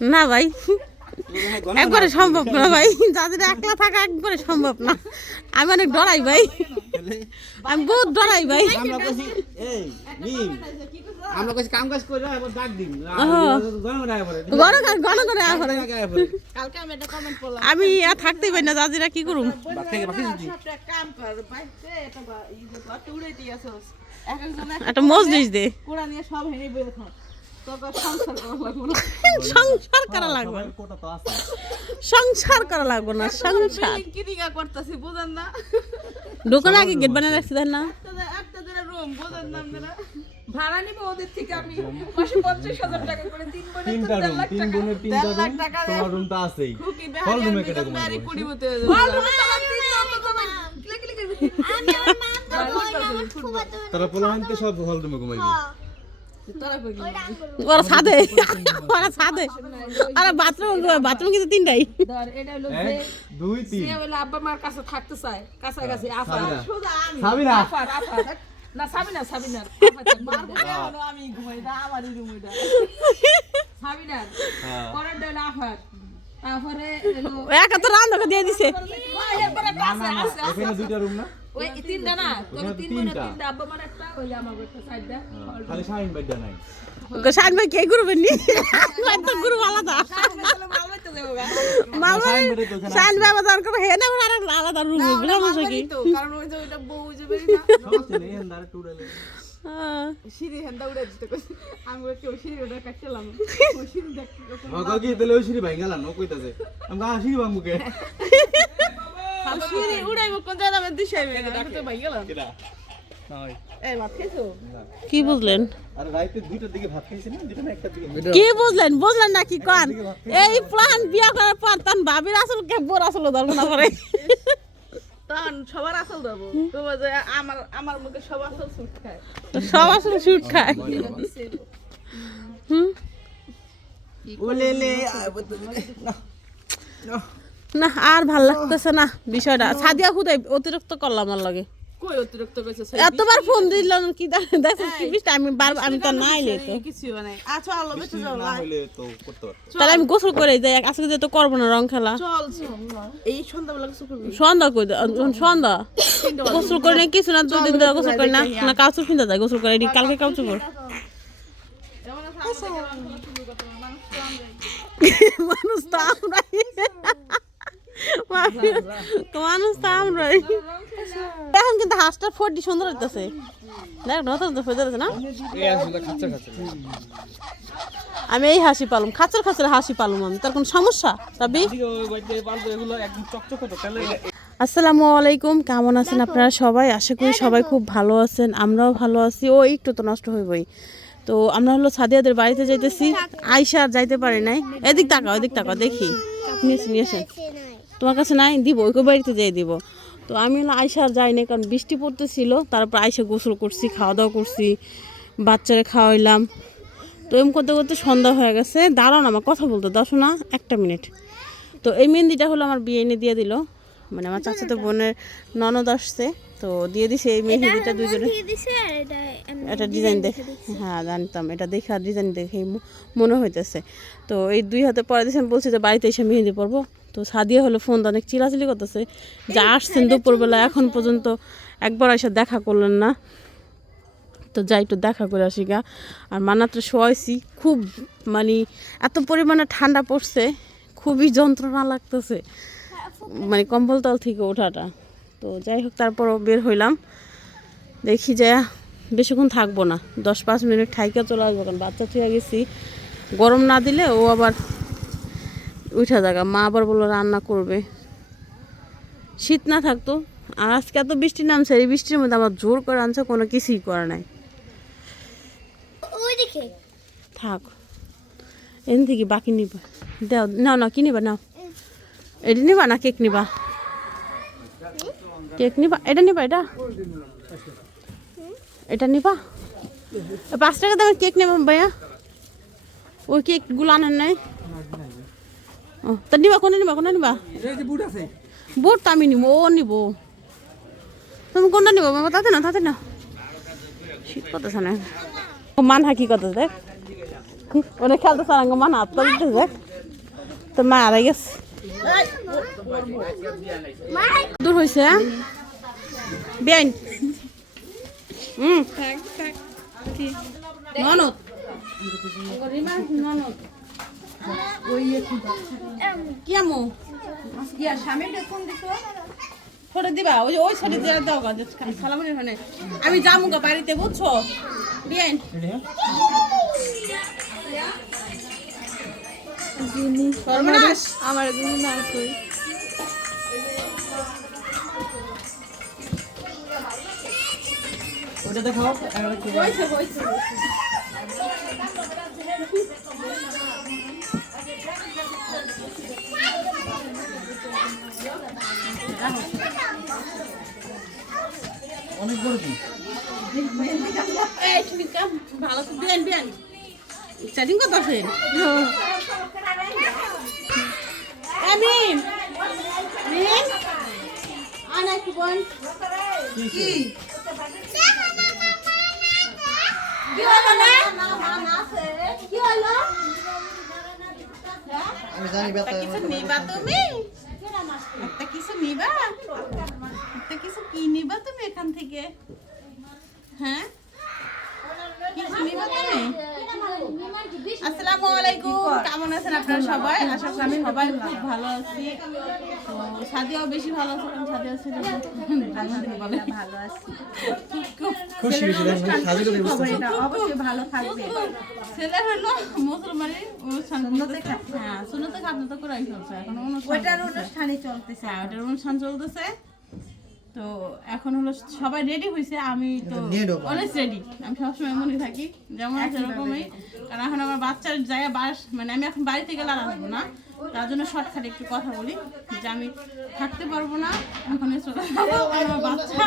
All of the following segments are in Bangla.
না? ভাই। একবারে সম্ভব না ভাই। যাদের একলা থাকা একবারে সম্ভব না। আমি অনেক ডরাই ভাই। আমি বহুত ডরাই ভাই। আমি একটা কমেন্ট করলাম। আমি আর থাকতেই পারি না জাজিরা কি করুম? একটা মজলিস দে। কোড়া নিয়ে সব সংসার করা লাগবে সংসার করা লাগবে না। কোটা তো আছে। সংসার করা লাগবে না সংসার। করতেছি বুঝেন না। দোকানে আগে গেট বানিয়ে রাখছি না। একটা- একটা রুম বুঝেন না আপনারা। ভাড়া নিব ওদের থেকে আমি মাসে পঞ্চাশ হাজার টাকা করে। তিন বোনের তিনটা রুম তিন বোনের তিনটা রুম তোমার রুম তো আছেই। হল রুমে কেটে ঘুমাবো। বাড়ি কুড়ি মতে হল রুমে তো আমার তিন নম্বর তো আমার ক্লিক ক্লিক তারা পোলাহানকে সব হল রুমে ঘুমাইবি ওরা ছাদে। ওরা ছাদে। আরে বাথরুম বাথরুম কিন্তু তিনটাই। ধর এটা হলো যে দুই তিন। সে হলো আব্বা মার কাছে থাকতে চায়। কাছাকাছি। আফা সাবিনা। সোজা আমি। আফার আফার না সাবিনা সাবিনা। মার ঘরে হলো আমি ঘুমাই না আমারই রুম ওইটা। সাবিনা হ্যাঁ। পরের তারপরে হলো একা তো রান্না দিয়ে দিছে। এখানে দুইটা রুম না? ওই তিনটা না? ওখানে তিন। বোনের তিনটা। আব্বা মার একটা যে আমার একটা সাইডটা। খালি শাহিন বাইদা নাই। শান ভাই কে করবেন নি? ভাই তো গুরু আলাদা। দরকার হে না আলাদা রুম কি কারণ ওই যে ওইটা বউ যে বেরি না। সমস্যা নেই এখানে টুডালে হ্যাঁ। সিঁড়ি হেন্দা উড়ে দিতে কইছে। আমি বলি, কেউ সিঁড়ি ওটা কাটছিলাম? ওই সিঁড়ি দেখতে কত কি তাহলে ওই সিঁড়ি ভাঙালাম ও কইতাছে। আমি সিঁড়ি ভাঙবো কে? কি বুঝলেন? আর রাইতে দুইটার দিকে ভাত খাইছি না দুইটা না একটা দিকে কি বুঝলেন? বুঝলেন না কি কন? এই প্ল্যান বিয়া করার পর তান ভাবির আসল কে বোর আসল ধরবো না করে তখন সবার আসল যে আমার আমার মুখে সব আসল সুট খায়। সব আসল শুট খায়। হুম? ওলে লে না। আর ভালো লাগতেছে না বিষয়টা। সাদিয়া খুদাই অতিরিক্ত করলাম আমার লাগে। কই এতবার ফোন দিলাম কি দেখো কি বিষটা আমি বার আমি তো তো নাই আচ্ছা না তো তাহলে আমি গোসল করে যাই আজকে যেহেতু করব না রং খেলা। সন্ধ্যা কই সন্ধ্যা। গোসল করে না কিছু না দুদিন ধরে গোসল করে না না কাউচুর কিনতে যায় গোসল করে কালকে কাউচুর কর মানুষ তো আমরাই। এখন কিন্তু সুন্দর দেখ না আমি এই হাসি পালুম খাঁচার খাঁচার হাসি পালুম আমি তার কোনো সমস্যা তাহলে আসসালামু আলাইকুম, কেমন আছেন আপনারা সবাই? আশা করি সবাই খুব ভালো আছেন, আমরাও ভালো আছি। ও, একটু তো নষ্ট হইবই তো আমরা হলো সাদিয়াদের বাড়িতে যাইতেছি। আইসা আর যাইতে পারি নাই। এদিক তাকাও এদিক তাকাও, দেখি। নিয়েছেন নিয়েছেন তোমার কাছে নাই দিব ওই বাড়িতে যাই দিব। তো আমি হলো আইসা আর যাই নাই কারণ বৃষ্টি পড়তেছিল তারপর আইসা গোসল করছি খাওয়া দাওয়া করছি বাচ্চারা খাওয়াইলাম। তো এম করতে করতে সন্ধ্যা হয়ে গেছে। দাঁড়াও না আমার কথা বলতে দাও না একটা মিনিট। তো এই মেহেন্দিটা হলো আমার বিয়ে এনে দিয়ে দিল। মানে আমার চাচাতো বোনের ননদ আসছে তো দিয়ে দিছে এই মেহেন্দিটা দুজনে এটা ডিজাইন দেখে হ্যাঁ জানতাম এটা দেখে আর ডিজাইন দেখে মনে হইতেছে। তো এই দুই হাতে পরে দিয়েছে আমি বলছি যে বাড়িতে এসে মেহেন্দি পরবো। তো সাদিয়া হলো ফোন তো অনেক চিলাচিলি করতেছে। যা আসছেন দুপুরবেলা, এখন পর্যন্ত একবার এসে দেখা করলেন না। তো যাই, একটু দেখা করে আসি গা। আর মানাত্র শোয়াইছি, খুব মানে এত পরিমাণে ঠান্ডা পড়ছে, খুবই যন্ত্রণা লাগতেছে মানে কম্বল তল থেকে ওঠাটা। তো যাই হোক, তারপরও বের হইলাম। দেখি যে বেশিক্ষণ থাকব না, দশ পাঁচ মিনিট ঠাইকা চলে আসব, কারণ বাচ্চা থুয়ে গেছি। গরম না দিলে ও আবার উঠা জায়গা মা আবার বলল রান্না করবে। শীত না থাকতো আর আজকে এত বৃষ্টি নামছে এই বৃষ্টির মধ্যে আমার জোর করে আনছে কোনো কিছুই করে নাই। থাক এদিন থেকে বাকি নিবা। দাও নাও না কি নিবা নাও? এটি নিবা না কেক নিবা? কেক নিবা? এটা নিবা এটা? এটা নিবা? পাঁচ টাকা দামের কেক নেবা ভাইয়া? ওই কেকগুলো আনেন নাই? তা নিবা কোনে নিবা কোনে নিবা? বুট তো আমি নিব ও নিব। তুমি কোনটা নিব বাবা? তাতে না তাতে না। শীত করতেছে না। মান হাকি কত দেখ? ওরা খেলতে সারাঙ্গ মান হাত দিতে যাক তো মা আড়াই গেছে। দূর হয়েছে বেআইন। হুম ননদ ননদ। ছোট দিবা? ওই ওই ছোট দিয়ে দাও গা সালামের ওখানে। আমি যাব গা বাড়িতে বুঝছ? সর্বনাশ। আমার জন্য না কই। ওটা দেখাও। অনেক বড় কি? ভালো তো বিয়ান বিয়ান চার্জিং কত আছে আমিন আনা কি বোন কি কি হলো না কি হলো আমি জানি ব্যথা কিছু নিবা তুমি একটা কিছু নিবা একটা কিছু কি নিবা তুমি এখান থেকে হ্যাঁ কিছু নিবা তুমি আসসালামু আলাইকুম কেমন আছেন আপনারা সবাই? আশা করি সবাই খুব ভালো আছি। তো সাদিয়াও বেশি ভালো আছে কারণ সাদিয়া ছিল ভালো আছি। খুশি অবশ্যই ভালো থাকবে। ছেলে হলো মুসলমানের অনুষ্ঠান হ্যাঁ শুনতে খাবনা তো করাই চলছে এখন অনুষ্ঠান ওইটার চলতেছে। অনুষ্ঠানে চলতেছে। হ্যাঁ ওটার অনুষ্ঠান চলতেছে। তো এখন হলো সবাই রেডি হয়েছে আমি তো অনেক রেডি আমি সবসময় এমনই থাকি যেমন আছে এরকমই কারণ এখন আমার বাচ্চার জায়গা বাস মানে আমি এখন বাড়িতে গেলে আর আসব না। তার জন্য শর্টকাটে একটু কথা বলি যে আমি থাকতে পারব না এখন চলে যাব। আমার বাচ্চা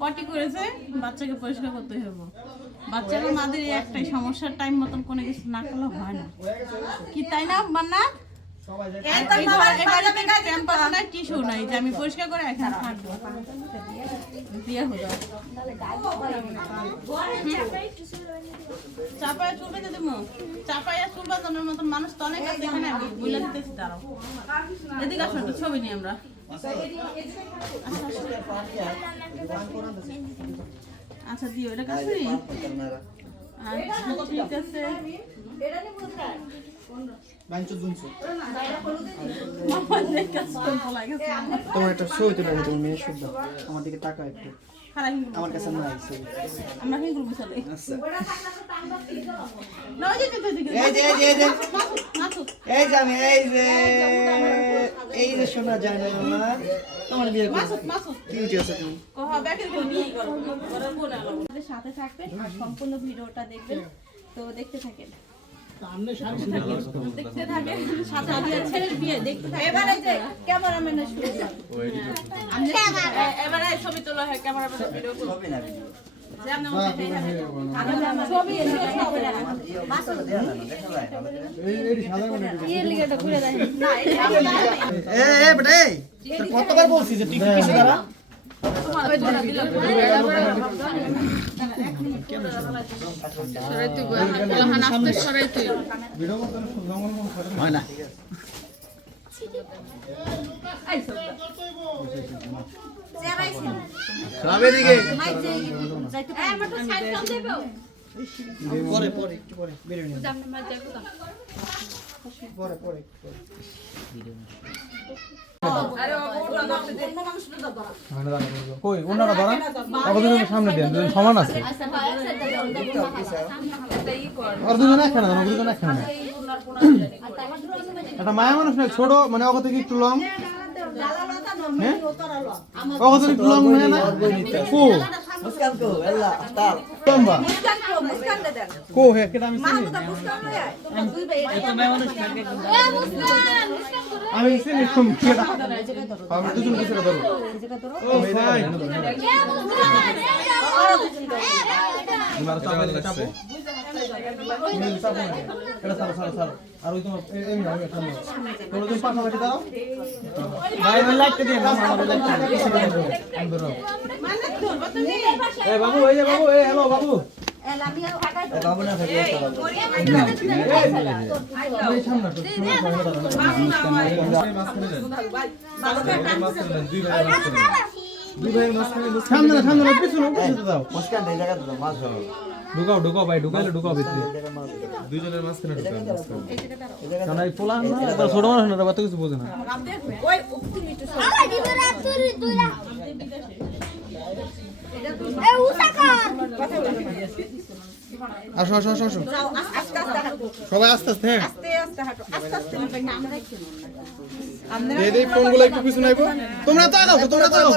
পটি করেছে বাচ্চাকে পরিষ্কার করতে হবে বাচ্চার মাদের একটাই সমস্যার টাইম মতন কোনো কিছু না করলে হয় না। কি তাই না মান্না ক্যাম্পাস নাই, টিস্যু নাই, যে আমি পরিষ্কার করে এখানে হলো। চাপায়া? চাপায়া বাঁধানোর মতন মানুষ তো অনেক আছে এখানে, আমি বলে দিতেছি দাঁড়াও। এদিকে ছবি নিই আমরা। আচ্ছা দিও এটা কাছে আচ্ছা ঠিক আছে বাঞ্চ তোমার একটা ছবি তুলে মেয়ের শুদ্ধ আমার দিকে টাকা একটু। আমার কাছে নাই ছবি। আমরা কি করব চলে আচ্ছা। না যে যে- যে- এই যে এই যে এই যে। মাসুদ, মাসুদ। এই যে আমি এই যে। এই যে শোনা যায় না না তোমার বিয়ে মাসুদ, মাসুদ। কিউটি আছে তুমি। কহা, ব্যাগের ভিতরে নিয়ে করো। ওরা বলে আলো। আমাদের সাথে থাকবেন। আর সম্পূর্ণ ভিডিওটা দেখবেন। তো দেখতে থাকেন। দেখতে থাকে, সাথে দিয়ে ছেলের বিয়ে দেখতে থাকে। এবারে যে ক্যামেরাম্যানের শুরু আমি- এ- এবারে ছবি তোলা হয় ক্যামেরা ভিডিও কতবার বলছি যে তুই কিছু করা হয় না সবে দিকে। পরে পরে একটু পরে বেরো নিয়ে পরে পরে সামনে দেন দুজন সমান আছে আর দুজন একখানে দেন দুজন একখানে একটা মায়া মানুষ না ছোট মানে অগ থেকে একটু লং হ্যাঁ অগ থেকে একটু লং মানে না কো মুস্কান কো এল্লা তাল লম্বা। কো হে কেটা আমি চিনি? আমি চিনি কম কেটা আমি দুজন কিছু ধরো। ও ভাই। তোমার চাপা দিলে তোমার সামনে চাপো সামনে ভাই ভাই ধরো মানে? এই বাবু এই বাবু বাবু না সামনে দুই ভাইয়ের মাঝখানে বসে- সামনে না, সামনে ঢুকাও ঢুকাও ভাই ঢুকাইলে ঢুকাও ভিতরে। দুইজনের মাঝখানে ঢুকাও। মাঝখানে। কারণ এই পোলা না একবার ছোট মানুষ না ওরা কিছু বোঝে না। আসো আসো আসো আসো। সবাই আস্তে আস্তে হ্যাঁ। তোমরা তো আগাও তোমরা তো আগাও।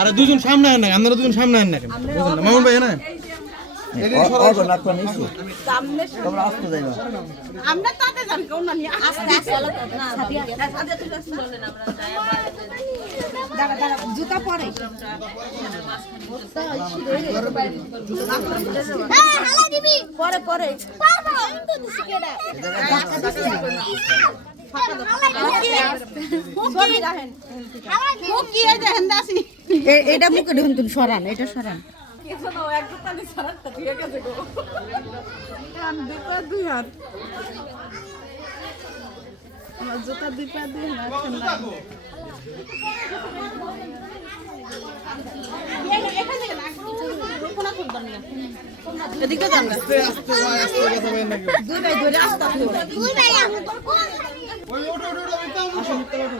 আরে দুজন সামনে আন না আপনারা দুজন সামনে আন না? কেন মামুন ভাই না আমরা তাতে যান কেউ না আস্তে আস্তে জুতা পরে। পরে। পরে এটা মুখে দেখুন তুমি সরান এটা সরান। দুই হাত। আমার জুতা দুই পা দুই হাত এদিকে যান না। দুই ভাই ধরে আস্তে আস্তে ওই ওঠো ওঠো ওঠো।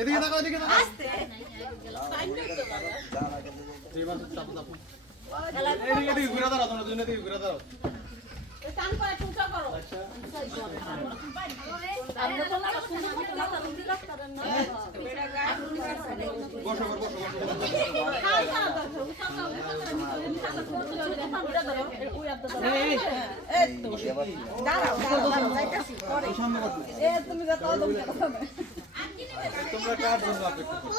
এদিকে দেখো এদিকে তাকাও এদিকে এদিকে ঘুরে দাঁড়াও তোমরা দুজনে এদিকে ঘুরে দাঁড়াও তোমরা কার জন্য অপেক্ষা করছ?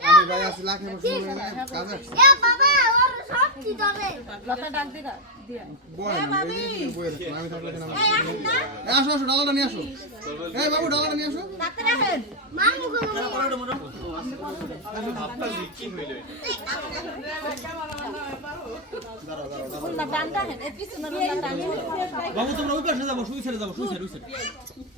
আমি ভাই আছি লাখে বসে কাজ আছে? লতা ডাক দিদা বয় না, এই যে বইয়ে রাখো, আমি থাকলে কেন আমার- এই আসো আসো ডালাটা নিয়ে আসো। এই বাবু ডালাটা নিয়ে আসো। বাবু ওই যাব সুই ছেড়ে যাব সুই ছেড়ে সুই ছেড়ে ডালা তোমার দিয়ে দিয়েছে। একজন লোক নাই আর ভিতরে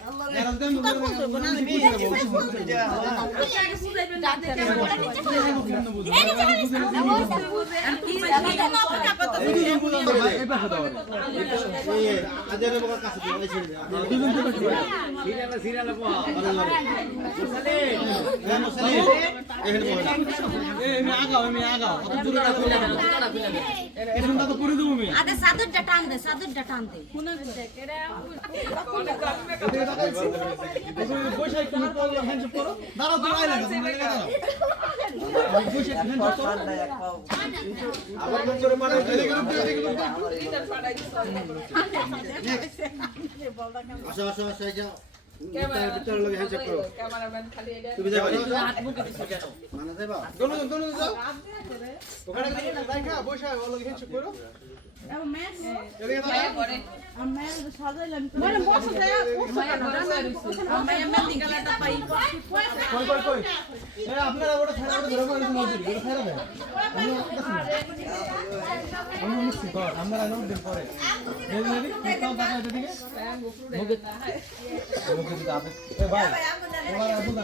পুরো দেবো আদে সাদরটা টান দে সাদরটা টান দে বসে একটু আসো আসো আসো যাও মানে যাবা দোনো দোনো যাও। ওখানে বসে হ্যান্ডশেক করো। পরে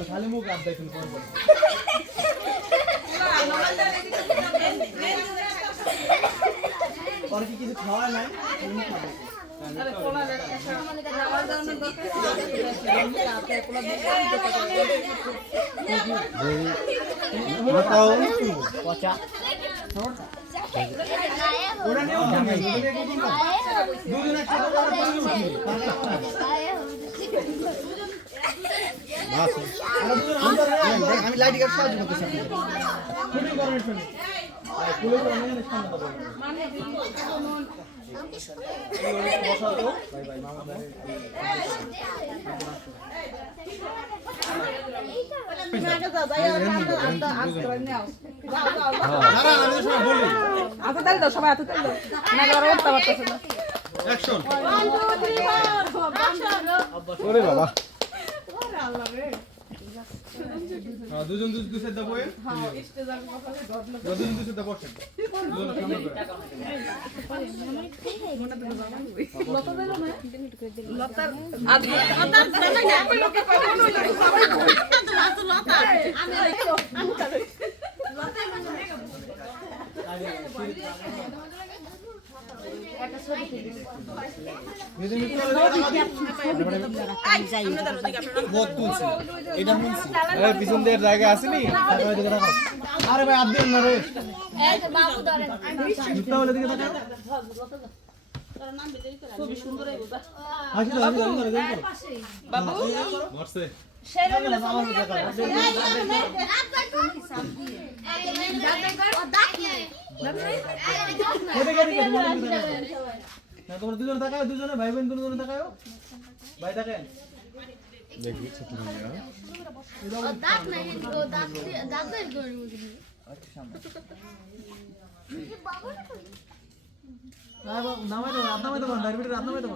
খালি মুখ আপ দেখুন কোন পরে কি কিছু খাওয়া নাই খাবে। ওরা আমি লাইট সাহায্য করতেছি আপনাকে শুটিং করেন শুনি আর কুলে করে নিয়ে সামনে তো বসা তো ভাই ভাই মামা ভাই দাঁড়া আমি তো সবাই বলি হাতে তালি দাও সবাই হাতে তালি দাও না ওরা উঠতে পারতেছে না অ্যাকশন ওরে বাবা দুজন দুই সাইড বয়ে দুজন সাইড বসেন। দুজন করে দুজন মিলে বহুত তুলছি এটা শুনছি এই পিছন দিয়ে জায়গা আসেনি আরে ভাই দেন বাবু মরছে। তোমরা দুজন তাকাও দুজনে ভাই বোন দুজনে তাকাও। ভাই তাকান দেখি ছোট মেয়েরা না বাবা নামাই দাও নামাই দাও ডায়াবেটিস নামাই দাও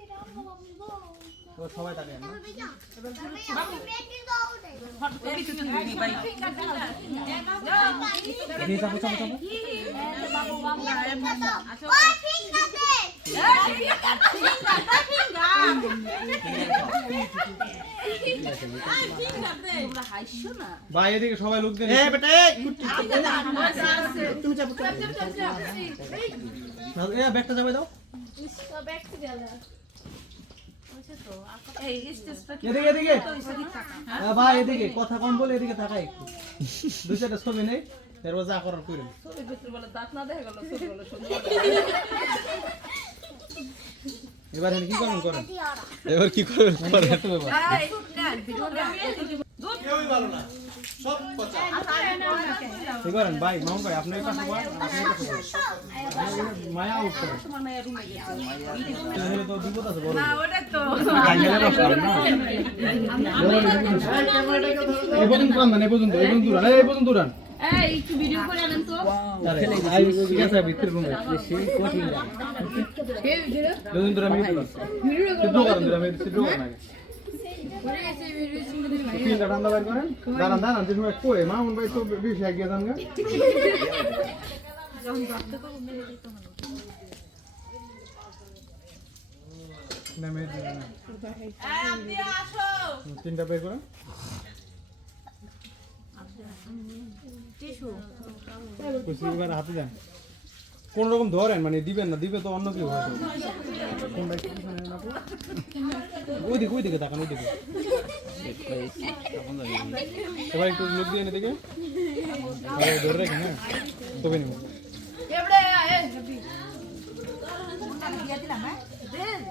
সবাই চাপো ভাই এদিকে সবাই লোক দেন। এ বেটা ব্যাগটা যাবে দাও। ভাই এদিকে। কথা কম বলে এদিকে তাকাই একটু। দুই চারটা ছবি নেই এরপর যা করার করেন দাঁত না দেখা গেল ছোট গেল এবার কি করেন করেন? এবার কি করবেন পরে একটা সব পচা করেন ভাই মামুন ভাই আপনি এই পাশে বলেন আপনি এই পাশে বলেন মায়া আউট তো বিপদ আছে বড় এই পর্যন্ত টান দেন, এই পর্যন্ত এই পর্যন্ত উড়ান, এই পর্যন্ত উড়ান। আরে, আই ঠিক আছে, ভিতরে room এ। দুজন ধরে আমি উড়ান। সিদ্ধ করেন, ধরে আমি সিদ্ধ করেন আগে। তিনটা ঠান্ডা বাইর করেন। দাঁড়ান, দাঁড়ান, যে সময় কই, মামুন ভাই তো বেশি এগিয়ে যান তিনটা বের করেন। হাতে দেন। কোন রকম ধরেন মানে দিবেন না দিবে তো অন্য কেউ হয়তো? ওই দিকে ওই দিকে তাকান ওই দিকে এবার একটু লোক দিয়ে এনে দিকে ধরে রাখেন হ্যাঁ তবে নেব।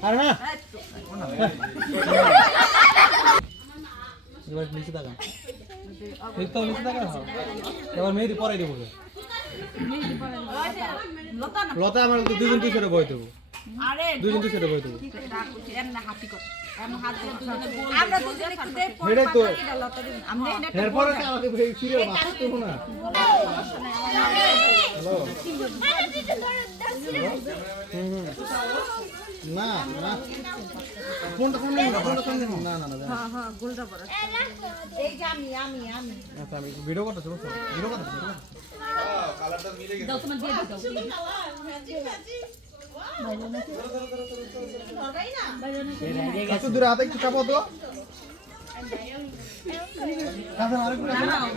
আরে না এবার নিচে তাকান। নিচে তাকান। হ্যাঁ। এবার মেহেদি পরাই দেবো। লতা আমার তো দুজন দুই। ভয় বই দেবো দুজন দুই বই দেবো। হ্যালো। না না। ফোনটা সামনে নিন, ফোনটা সামনে। না না না না। এই যে আমি আমি আমি। আচ্ছা আমি ভিডিও করতেছি বুঝছ? ভিডিও করতেছি দাও তোমার দিয়ে দাও একটু দূরে হাতে একটু চাপো তো। দাঁড়াও দাঁড়াও।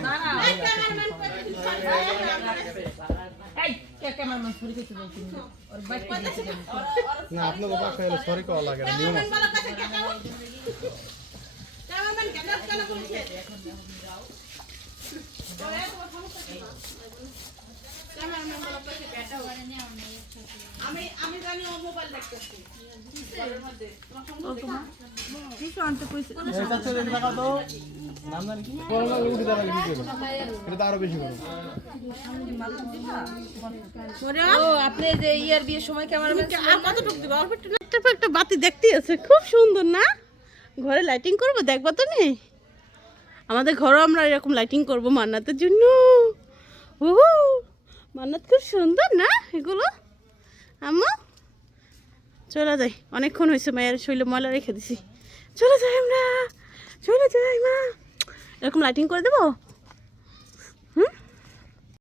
না আপনাকে বাসা এলে সরি কল লাগে না নিয়ম আছে একটু বাতি দেখতে আছে খুব সুন্দর না ঘরে লাইটিং করব দেখব তো নেই আমাদের ঘরেও আমরা এরকম লাইটিং করব মান্নাতের জন্য। মান্নাত খুব সুন্দর না এগুলো? আম্মা? চলে যাই। অনেকক্ষণ হয়েছে মায়ের শৈল ময়লা রেখে দিছি। চলে যাই আমরা। চলে যাই মা। এরকম লাইটিং করে দেবো?